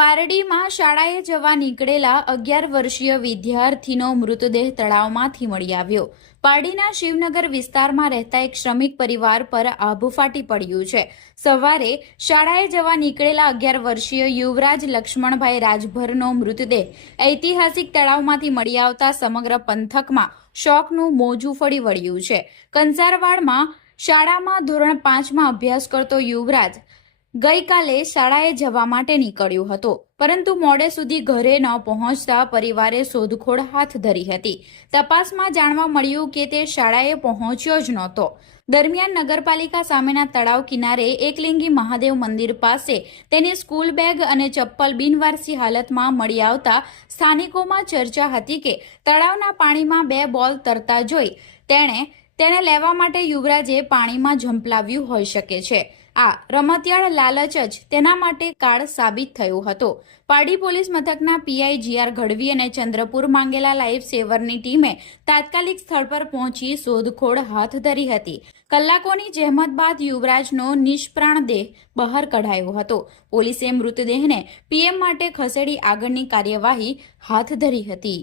પારડીમાં શાળાએ જવા નીકળેલા 11 વર્ષીય વિદ્યાર્થીનો મૃતદેહ તળાવમાંથી મળી આવ્યો। પારડીના શિવનગર વિસ્તારમાં રહેતા એક શ્રમિક પરિવાર પર આભ ફાટી પડ્યું છે। સવારે શાળાએ જવા નીકળેલા 11 વર્ષીય યુવરાજ લક્ષ્મણભાઈ રાજભરનો મૃતદેહ ઐતિહાસિક તળાવમાંથી મળી આવતા સમગ્ર પંથકમાં શોકનું મોજું ફરી વળ્યું છે। કંસારવાડમાં શાળામાં ધોરણ 5માં અભ્યાસ કરતો યુવરાજ ગઈકાલે શાળાએ જવા માટે નીકળ્યો હતો, પરંતુ મોડે સુધી ઘરે ન પહોંચતા પરિવારે શોધખોળ હાથ ધરી હતી। તપાસમાં જાણવા મળ્યું કે તે શાળાએ પહોંચ્યો જ નહોતો। દરમિયાન નગરપાલિકા સામેના તળાવ કિનારે એકલિંગી મહાદેવ મંદિર પાસે તેની સ્કૂલ બેગ અને ચપ્પલ બિનવારસી હાલતમાં મળી આવતા સ્થાનિકોમાં ચર્ચા હતી કે તળાવના પાણીમાં 2 બોલ તરતા જોઈ તેને લેવા માટે યુવરાજે પાણીમાં ઝંપલાવ્યું હોઈ શકે છે। આ રમતિયાળ લાલચ જ તેના માટે કાળ સાબિત થયો હતો। પારડી પોલીસ મથકના પીઆઈ જીઆર ગઢવી અને ચંદ્રપુર માંગેલા લાઈફ સેવરની ટીમે તાત્કાલિક સ્થળ પર પહોંચી શોધખોળ હાથ ધરી હતી। કલાકોની જહેમત બાદ યુવરાજનો નિષ્પ્રાણ દેહ બહાર કઢાયો હતો। પોલીસે મૃતદેહને પીએમ માટે ખસેડી આગળની કાર્યવાહી હાથ ધરી હતી।